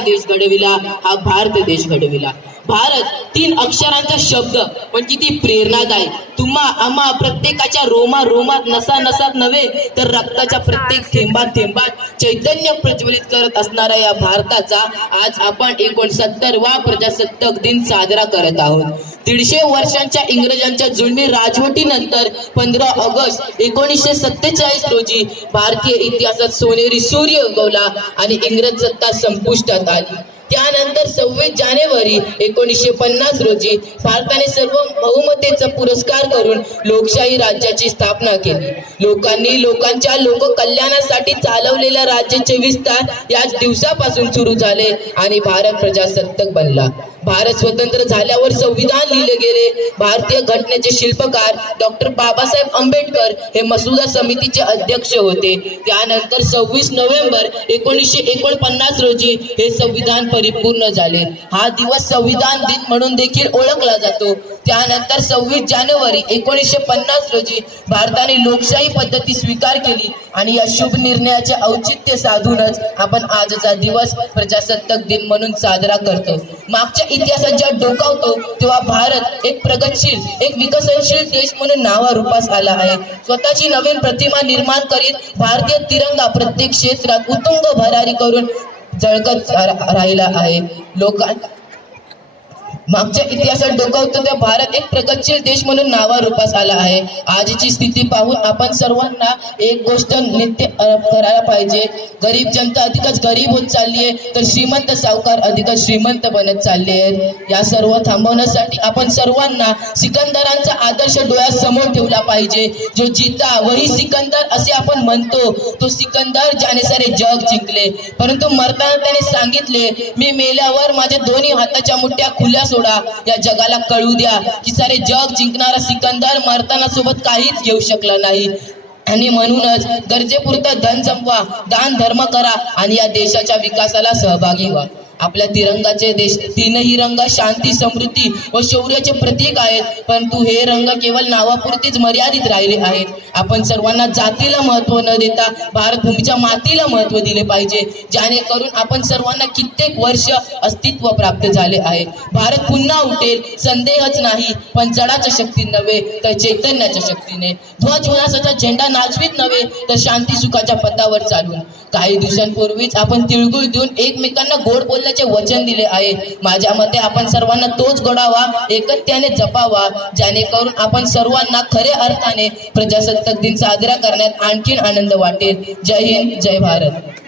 देश घडविला, हा भारत देश घडविला। भारत 3 अक्षरांचा शब्द पण किती प्रेरणादायी। तुम्हा आम्हा प्रत्येकाच्या रोमा रोमात नसा नसात नव्हे तर रक्ताच्या प्रत्येक थेंबात थेंबात चैतन्य प्रज्वलित करत असणारा या भारताचा आज आपण 69वा प्रजासत्ताक दिन साजरा करत आहोत। 150 वर्षांच्या इंग्रजांच्या जुलमी राजवटीनंतर 15 ऑगस्ट 1947 रोजी भारतीय इतिहासात सोनेरी सूर्य उगवला आणि इंग्रज सत्ता संपुष्टात आली। त्यानंतर 26 जानेवारी 1950 रोजी भारताने सर्व बहुमतेचा पुरस्कार करून लोकशाही राज्याची स्थापना केली। लोकांनी लोकांच्या लोककल्याणासाठी चालवलेल्या राज्याचे विस्तार याच दिवसापासून सुरू झाले आणि भारत प्रजासत्ताक बनला। भारत स्वतंत्र झाल्यावर संविधान लिहिले गेले। भारतीय घटनेचे शिल्पकार डॉक्टर बाबासाहेब आंबेडकर हे मसुदा समितीचे अध्यक्ष होते। त्यानंतर 26 नोव्हेंबर 1949 रोजी हे संविधान परिपूर्ण झाले। हा दिवस संविधान दिन म्हणून देखील ओळखला जातो। त्यानंतर 26 जानेवारी 1950 रोजी भारताने लोकशाही पद्धती स्वीकार केली आणि या शुभ निर्णयाचे औचित्य साधूनच आपण आजचा दिवस प्रजासत्ताक दिन म्हणून साजरा करतो। मागच्या इतिहासात जेव्हा डोकावतो तेव्हा भारत एक प्रगतशील, एक विकसनशील देश म्हणून नावारूपास आला आहे। स्वतःची नवीन प्रतिमा निर्माण करीत भारतीय तिरंगा प्रत्येक क्षेत्रात उत्तुंग भरारी करून झळकत राहिला आहे। मागच्या इतिहासात डोकावतो तेव्हा भारत एक प्रगतशील देश म्हणून नावारूपास आला आहे। आजची स्थिती पाहून आपण सर्वांना एक गोष्ट नित्य करायला पाहिजे, गरीब जनता अधिकच गरीब होत चालली आहे तर श्रीमंत सावकार अधिकच श्रीमंत बनत चालले आहेत। या सर्व थांबवण्यासाठी आपण सर्वांना सिकंदरांचा आदर्श डोळ्यासमोर ठेवला पाहिजे। जो जीता वही सिकंदर असे आपण म्हणतो, तो सिकंदर ज्याने सारे जग जिंकले, परंतु मरताना त्याने सांगितले, मी मेल्यावर माझ्या दोन्ही हाताच्या मुठ्या खुल्या सोडा, या जगाला कळू द्या की सारे जग जिंकणारा सिकंदर मरताना सोबत काहीच घेऊ शकला नाही। आणि म्हणूनच गरजेपुरतं धन जमवा, दान धर्म करा आणि या देशाच्या विकासाला सहभागी व्हा। आपल्या तिरंगाचे देश 3ही रंग शांती, समृद्धी व शौर्याचे प्रतीक आहेत, परंतु हे रंग केवळ नावापुरतीच मर्यादित राहिले आहेत। आपण सर्वांना जातीला महत्त्व न देता भारत भूमीच्या मातीला महत्त्व दिले पाहिजे, जेणेकरून आपण सर्वांना कित्येक वर्ष अस्तित्व प्राप्त झाले आहे। भारत पुन्हा उठेल, संदेहच नाही, पण जडाच्या शक्तीने नव्हे तर चैतन्याच्या शक्तीने। ध्वजवंदनाचा झेंडा नाचवीत नव्हे तर शांती सुखाच्या पथावर चालून। काही दिवसांपूर्वीच आपण तिळगुळ देऊन एकमेकांना गोड बोलण्याचे वचन दिले आहे। माझ्या मते आपण सर्वांना तोच गोडावा एकत्याने जपावा, जेणेकरून आपण सर्वांना खऱ्या अर्थाने प्रजासत्ताक दिन साजरा करण्यात आणखीन आनंद वाटेल। जय हिंद, जय भारत।